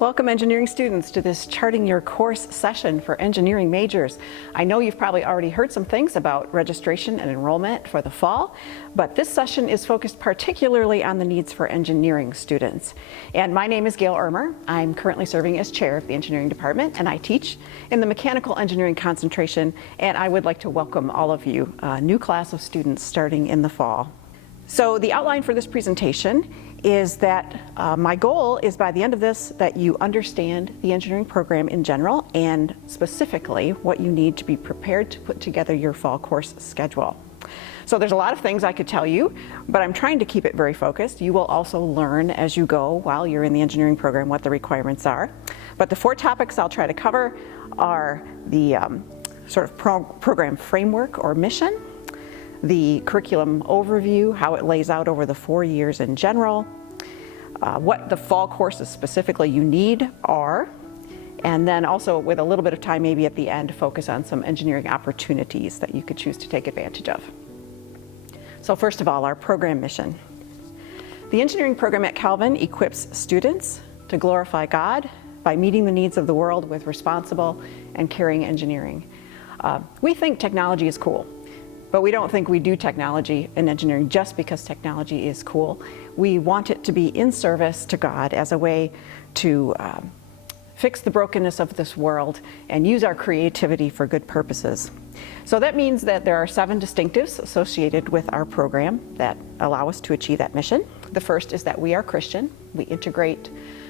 Welcome engineering students to this Charting Your Course session for engineering majors. I know you've probably already heard some things about registration and enrollment for the fall, but this session is focused particularly on the needs for engineering students. And my name is Gail Ermer. I'm currently serving as chair of the engineering department, and I teach in the mechanical engineering concentration, and I would like to welcome all of you, a new class of students starting in the fall. So the outline for this presentation is that my goal is by the end of this that you understand the engineering program in general and specifically what you need to be prepared to put together your fall course schedule. So there's a lot of things I could tell you, but I'm trying to keep it very focused. You will also learn as you go while you're in the engineering program what the requirements are. But the 4 topics I'll try to cover are the sort of program framework or mission, the curriculum overview, how it lays out over the 4 years in general, what the fall courses specifically you need are, and then also with a little bit of time maybe at the end focus on some engineering opportunities that you could choose to take advantage of. So first of all, our program mission. The engineering program at Calvin equips students to glorify God by meeting the needs of the world with responsible and caring engineering. We think technology is cool. But we don't think we do technology in engineering just because technology is cool. We want it to be in service to God as a way to fix the brokenness of this world and use our creativity for good purposes. So that means that there are 7 distinctives associated with our program that allow us to achieve that mission. The first is that we are Christian. We integrate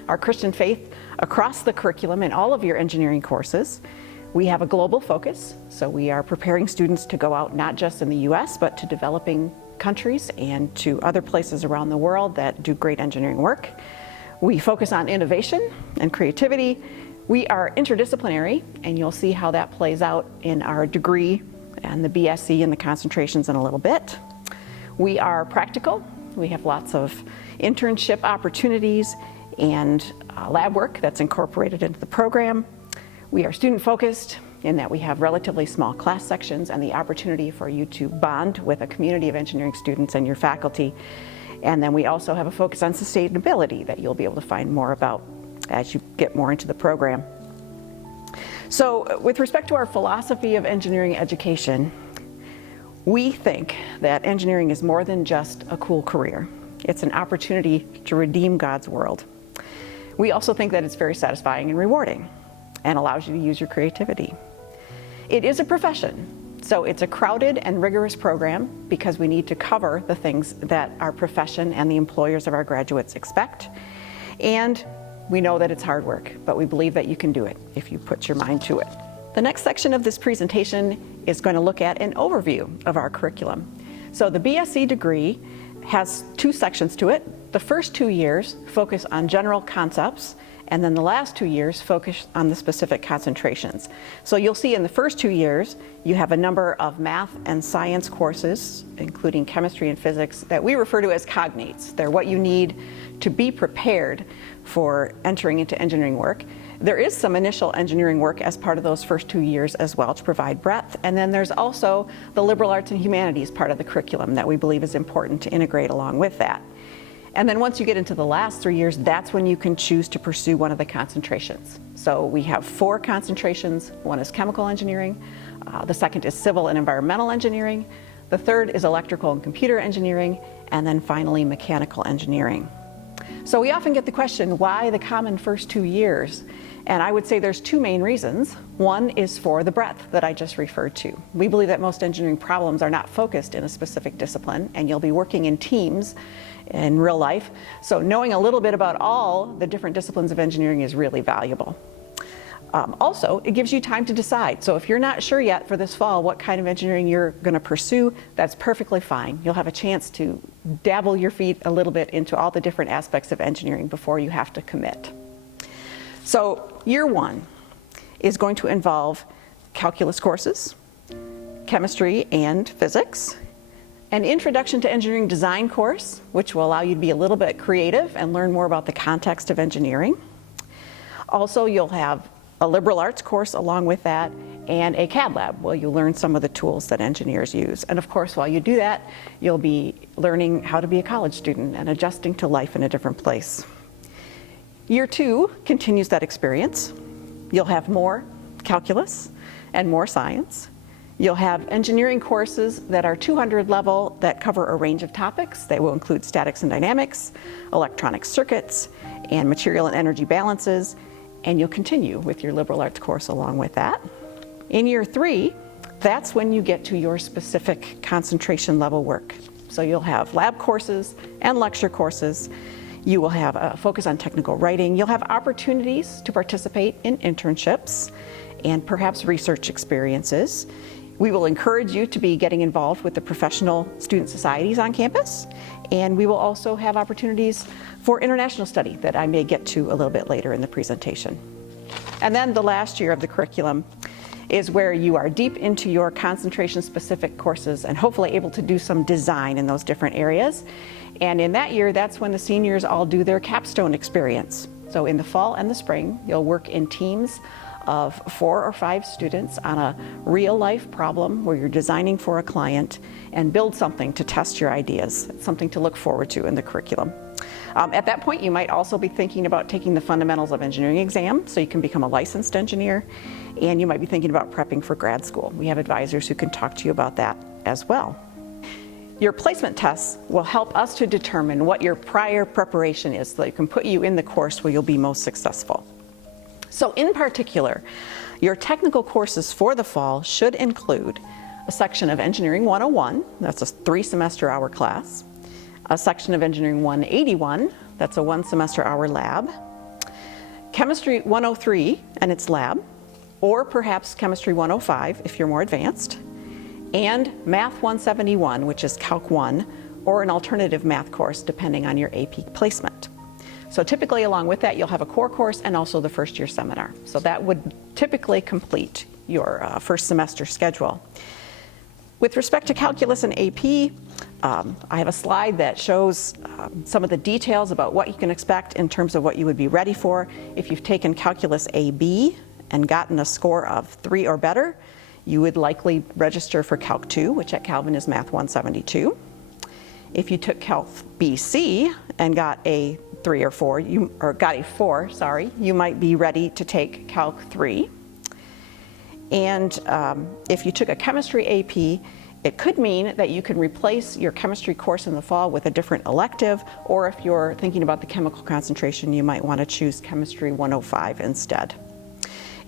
our Christian faith across the curriculum in all of your engineering courses. We have a global focus, so we are preparing students to go out not just in the US, but to developing countries and to other places around the world that do great engineering work. We focus on innovation and creativity. We are interdisciplinary, and you'll see how that plays out in our degree and the BSE and the concentrations in a little bit. We are practical. We have lots of internship opportunities and lab work that's incorporated into the program. We are student-focused in that we have relatively small class sections and the opportunity for you to bond with a community of engineering students and your faculty. And then we also have a focus on sustainability that you'll be able to find more about as you get more into the program. So with respect to our philosophy of engineering education, we think that engineering is more than just a cool career. It's an opportunity to redeem God's world. We also think that it's very satisfying and rewarding and allows you to use your creativity. It is a profession, so it's a crowded and rigorous program because we need to cover the things that our profession and the employers of our graduates expect. And we know that it's hard work, but we believe that you can do it if you put your mind to it. The next section of this presentation is going to look at an overview of our curriculum. So the BSE degree has 2 sections to it. The first 2 years focus on general concepts, and then the last 2 years focus on the specific concentrations. So you'll see in the first 2 years, you have a number of math and science courses, including chemistry and physics, that we refer to as cognates. They're what you need to be prepared for entering into engineering work. There is some initial engineering work as part of those first 2 years as well to provide breadth. And then there's also the liberal arts and humanities part of the curriculum that we believe is important to integrate along with that. And then once you get into the last 3 years, that's when you can choose to pursue one of the concentrations. So we have 4 concentrations. One is chemical engineering, the second is civil and environmental engineering, the third is electrical and computer engineering, and then finally mechanical engineering. So we often get the question, why the common first 2 years? And I would say there's 2 main reasons. One is for the breadth that I just referred to. We believe that most engineering problems are not focused in a specific discipline, and you'll be working in teams in real life. So knowing a little bit about all the different disciplines of engineering is really valuable. Also, it gives you time to decide. So if you're not sure yet for this fall what kind of engineering you're going to pursue, that's perfectly fine. You'll have a chance to dabble your feet a little bit into all the different aspects of engineering before you have to commit. So year 1 is going to involve calculus courses, chemistry and physics, an introduction to engineering design course, which will allow you to be a little bit creative and learn more about the context of engineering. Also, you'll have a liberal arts course along with that, and a CAD lab where you'll learn some of the tools that engineers use. And of course, while you do that, you'll be learning how to be a college student and adjusting to life in a different place. Year 2 continues that experience. You'll have more calculus and more science. You'll have engineering courses that are 200 level that cover a range of topics. They will include statics and dynamics, electronic circuits, and material and energy balances, and you'll continue with your liberal arts course along with that. In year 3, that's when you get to your specific concentration level work. So you'll have lab courses and lecture courses. You will have a focus on technical writing. You'll have opportunities to participate in internships and perhaps research experiences. We will encourage you to be getting involved with the professional student societies on campus, and we will also have opportunities for international study that I may get to a little bit later in the presentation. And then the last year of the curriculum is where you are deep into your concentration-specific courses and hopefully able to do some design in those different areas. And in that year, that's when the seniors all do their capstone experience. So in the fall and the spring, you'll work in teams of 4 or 5 students on a real-life problem where you're designing for a client and build something to test your ideas. It's something to look forward to in the curriculum. At that point, you might also be thinking about taking the fundamentals of engineering exam so you can become a licensed engineer, and you might be thinking about prepping for grad school. We have advisors who can talk to you about that as well. Your placement tests will help us to determine what your prior preparation is so that it can put you in the course where you'll be most successful. So in particular, your technical courses for the fall should include a section of Engineering 101, that's a 3-semester hour class, a section of Engineering 181, that's a 1-semester hour lab, Chemistry 103 and its lab, or perhaps Chemistry 105 if you're more advanced, and Math 171, which is Calc 1, or an alternative math course depending on your AP placement. So typically along with that, you'll have a core course and also the first year seminar. So that would typically complete your first semester schedule. With respect to calculus and AP, I have a slide that shows some of the details about what you can expect in terms of what you would be ready for. If you've taken calculus AB and gotten a score of 3 or better, you would likely register for Calc 2, which at Calvin is Math 172. If you took Calc BC and got a 3 or 4, got a 4, you might be ready to take Calc 3. And if you took a chemistry AP, it could mean that you can replace your chemistry course in the fall with a different elective, or if you're thinking about the chemical concentration, you might want to choose Chemistry 105 instead.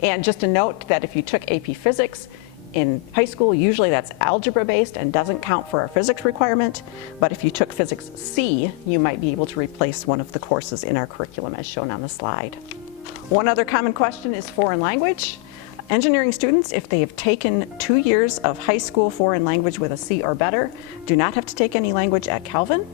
And just a note that if you took AP Physics in high school, usually that's algebra-based and doesn't count for our physics requirement, but if you took Physics C, you might be able to replace one of the courses in our curriculum as shown on the slide. One other common question is foreign language. Engineering students, if they have taken 2 years of high school foreign language with a C or better, do not have to take any language at Calvin.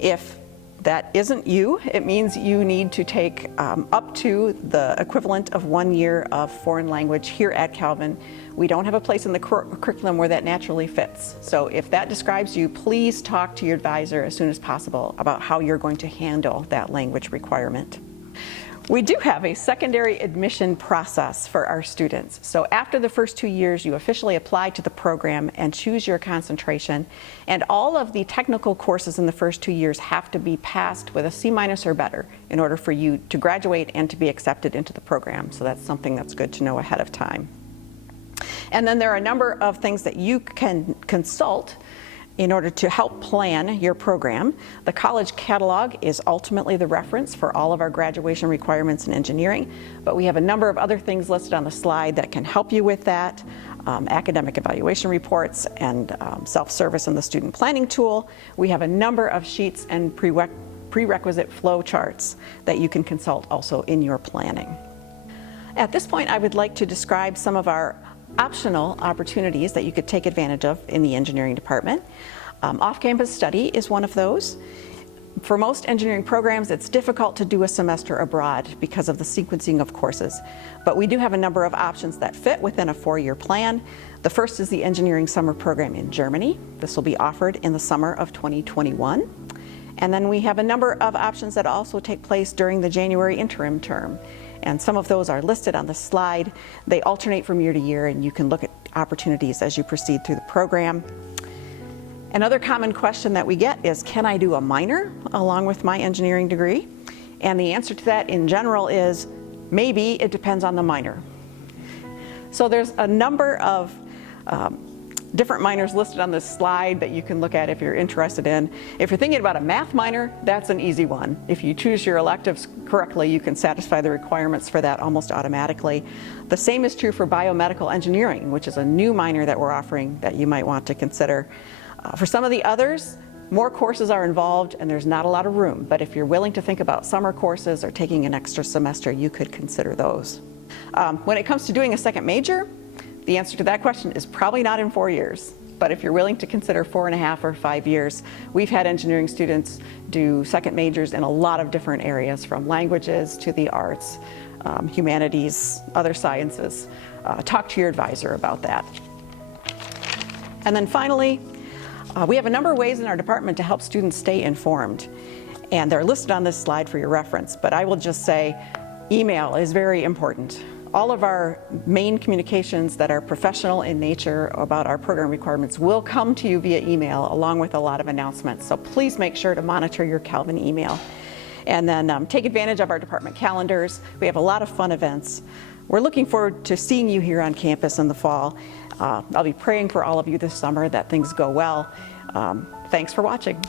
If that isn't you, it means you need to take up to the equivalent of 1 year of foreign language here at Calvin. We don't have a place in the curriculum where that naturally fits. So if that describes you, please talk to your advisor as soon as possible about how you're going to handle that language requirement. We do have a secondary admission process for our students. So after the first 2 years, you officially apply to the program and choose your concentration. And all of the technical courses in the first 2 years have to be passed with a C- or better in order for you to graduate and to be accepted into the program. So that's something that's good to know ahead of time. And then there are a number of things that you can consult in order to help plan your program. The college catalog is ultimately the reference for all of our graduation requirements in engineering, but we have a number of other things listed on the slide that can help you with that. Academic evaluation reports and self-service in the student planning tool. We have a number of sheets and prerequisite flow charts that you can consult also in your planning. At this point, I would like to describe some of our optional opportunities that you could take advantage of in the engineering department. Off-campus study is one of those. For most engineering programs, it's difficult to do a semester abroad because of the sequencing of courses, but we do have a number of options that fit within a 4-year plan. The first is the engineering summer program in Germany. This will be offered in the summer of 2021. And then we have a number of options that also take place during the January interim term. And some of those are listed on the slide. They alternate from year to year, and you can look at opportunities as you proceed through the program. Another common question that we get is, can I do a minor along with my engineering degree? And the answer to that in general is maybe. It depends on the minor. So there's a number of different minors listed on this slide that you can look at if you're interested in. If you're thinking about a math minor, that's an easy one. If you choose your electives correctly, you can satisfy the requirements for that almost automatically. The same is true for biomedical engineering, which is a new minor that we're offering that you might want to consider. For some of the others, more courses are involved and there's not a lot of room, but if you're willing to think about summer courses or taking an extra semester, you could consider those. When it comes to doing a second major, the answer to that question is probably not in 4 years, but if you're willing to consider 4.5 or 5 years, we've had engineering students do second majors in a lot of different areas, from languages to the arts, humanities, other sciences. Talk to your advisor about that. And then finally, we have a number of ways in our department to help students stay informed, and they're listed on this slide for your reference, but I will just say email is very important. All of our main communications that are professional in nature about our program requirements will come to you via email, along with a lot of announcements. So please make sure to monitor your Calvin email. And then take advantage of our department calendars. We have a lot of fun events. We're looking forward to seeing you here on campus in the fall. I'll be praying for all of you this summer that things go well. Thanks for watching.